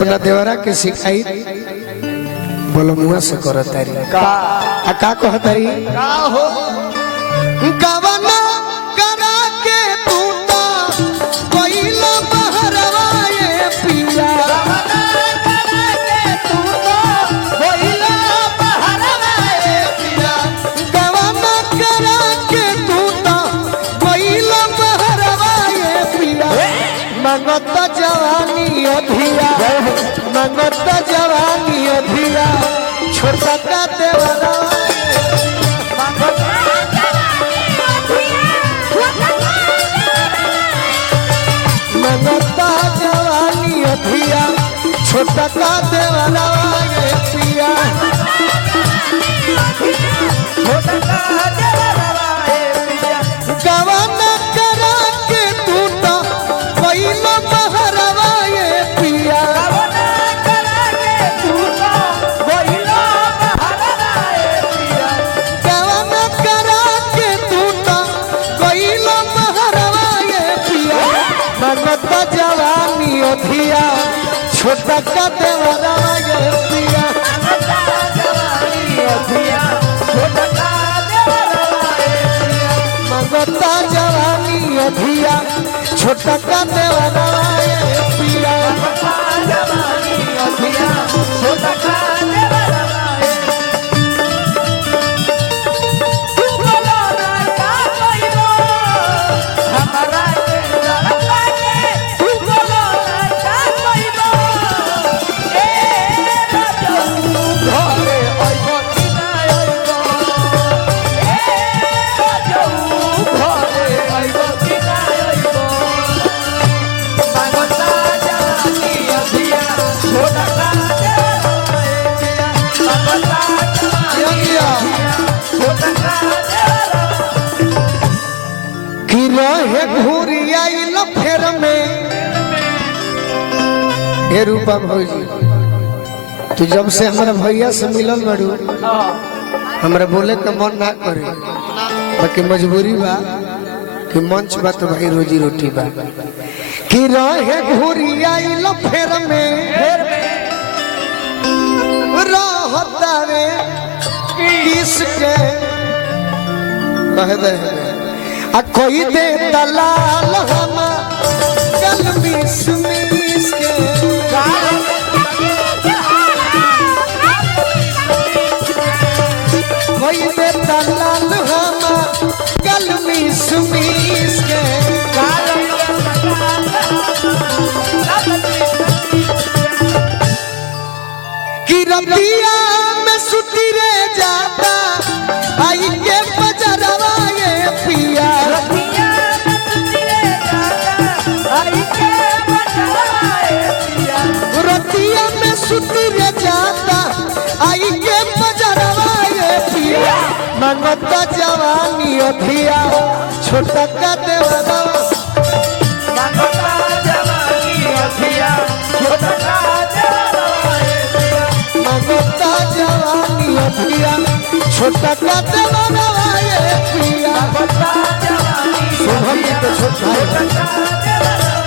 अपना देवरा के सिखाई बोलो मुआ से करो तारी का कह तारी का हो गवना करा के तू तो कोइला बहरवा ये पिया गवना करा के तू तो कोइला बहरवा ये पिया गवना करा के तू तो कोइला बहरवा ये पिया मंगत जवानी अधिया मंगत जवानी अधिया छोटा का देवरा मंगता जवानी अधिया छोटा का देवरा ये पिया छोटा का देवरा ये पिया गवना करा के तू तो कोइला बहरवा ये पिया गवना करा के तू तो कोइला बहरवा ये पिया गवना करा के तू तो कोइला बहरवा ये पिया मंगता जवानी अधिया छोटा का देवरा ये पिया मंगता जवानी अधिया छोटा का देवरा ये पिया कि रहे घूरी आइल फेर में हे रूपा भौजी तू जब से हमारा भैया से मिलल बड़ू हमरा बोले का मन ना करे बाकी मजबूरी बा कि मंच बा तो भाई रोजी रोटी बा कि रहे घूरी आइल फेर में रहता रे किसके कह दे आ कोई दे दलाल हम कल मिस के कोई दे दलाल हम कल मिस के कि रतिया में सुती रे जाता आई के बजरवा ये पिया रतिया में सुती रे जाता आई के बजरवा ये पिया मंगता जवानी अधिया छोटा का देवरा मंगता जवानी अधिया छोटा का देवरा ये पिया शुभम तो छोटा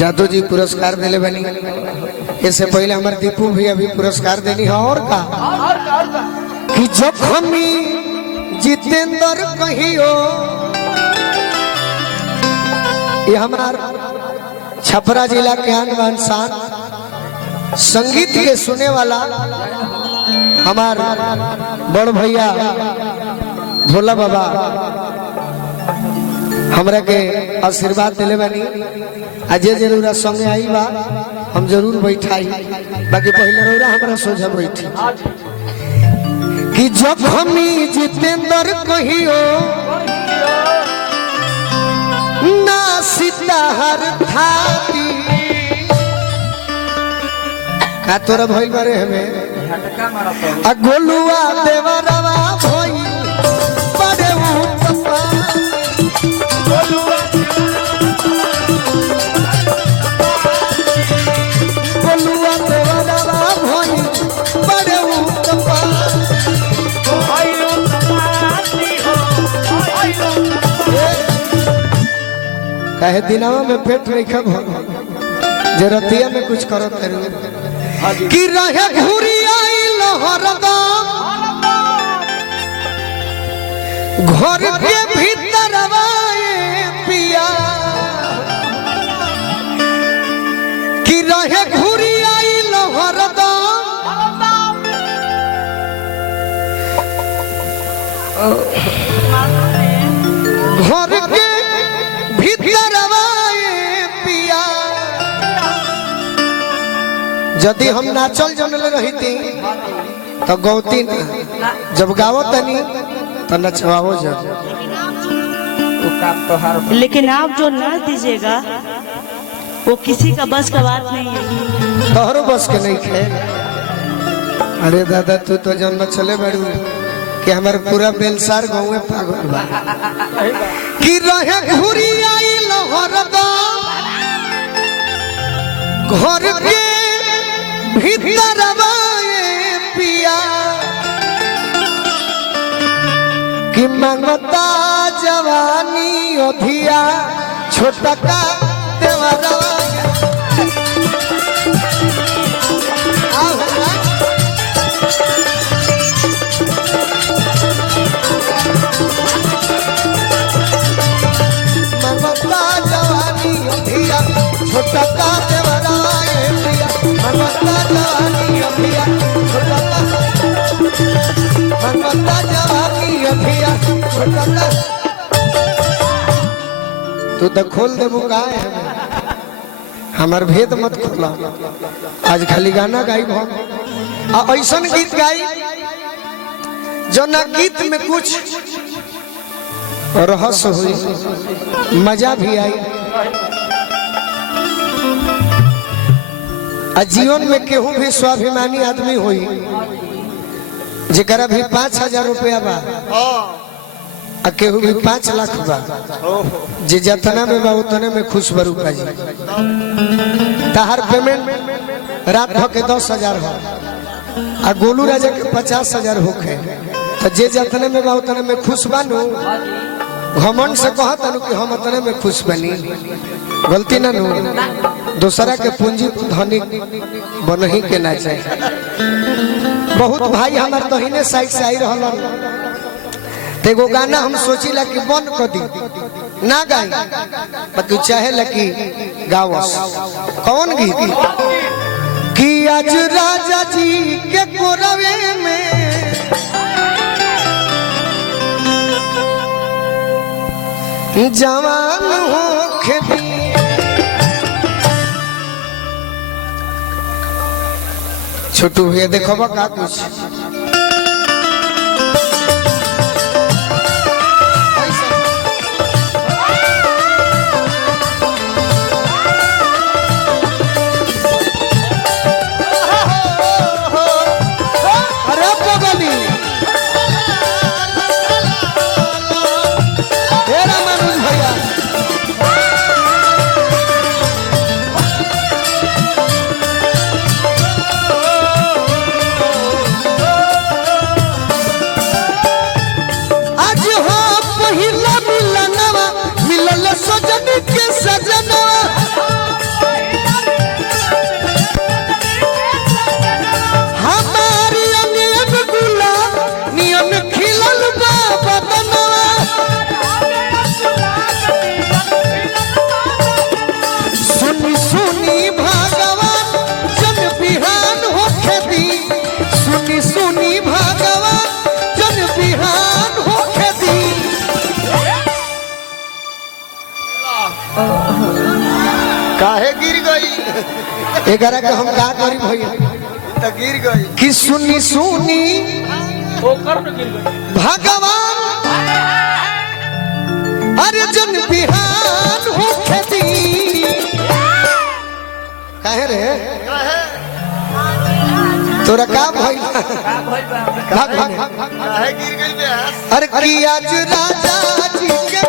जादू जी पुरस्कार दिले बनी इससे पहले हमारे दीपू भैया भी पुरस्कार देनी है और का कि जखमी जितेंद्र कहियो ये हमारा छपरा जिला के आन शान संगीत के सुने वाला हमार बड़ भैया भोला बाबा हमरा के आशीर्वाद दिले बनी आज जरूर संगे आई बा हम जरूर बैठाई बाकी पहले रौरा हमरा सोझा बैठी कि जब हमी जितेंद्र कहियो तोहर थाती का तोरा भइल बारे हमें आ गोलुआ देवरवा भइल बड़े उपपा गोलुआ देवरवा भइल बड़े उपपा काहे दिनावा में पेट नहीं खब जे रतिया में कुछ करत करू कि रहे घुरी आई लहरदम घर के भीतर आए पिया कि रहे घुरी आई लहरदम घर के भीतर आए पिया यदि हम नाचल जनले रहती तो गौती ना जब गावो तनी तो नचवाओ जब लेकिन आप जो नाच दीजिएगा वो किसी का बस का बात नहीं है। तोहरो बस के नहीं खे। अरे दादा तू तो जन चले बड़ू कि हमारे पूरा बेलसार गाँव में पागल बा कि रहे घुरी आई लहरदम घर के भीतर आए पिया कि मंगता जवानी अधिया छोटा का देवरवा मंगता जवानी अधिया छोटा का देवरवा पिया मंगता जवानी अधिया छोटा का मंगता जवानी अधिया छोटा का तू तो खोल दे मुकाए हमार भेद मत खोला आज खाली गाना गाई हम ऐसा गीत गाई जो ना गीत में कुछ रहस्य हुई मजा भी आई जीवन में केहू भी स्वाभिमानी आदमी हुई जरा भी 5,000 रुपया बा आ केहू भी 5 लाख बा जे जतना में बा उतने में खुश बरू पाजी तहार पेमेंट रात हो के 10,000 हो आ गोलू राजा के 50,000 होखे तो जे जतने में बा उतने में खुश बानू घमंड से कहत अनु कि हम उतने में खुश बनी गलती ना नु दूसरा के पूंजी धनी बनही के ना चाहिए। बहुत भाई हमार तहीने साइड से आई रहलन तेगो गाना हम सोचिला कि बंद कर दी ना गाई बाकी चाहे लकी गावस कौन गीत कि आज राजा जी के कोरवे में जवान हो खेती छोटू भैया देखो का कुछ काहे गिर गई एकरा के हम का करी भैया त गिर गई कि सुनी सुनी ओकर न गिर गई भगवान अरे जन बिहान हो खेती काहे रे तोरा का भइल भाग भाग गिर गई बे अरे कि आज राजा जी के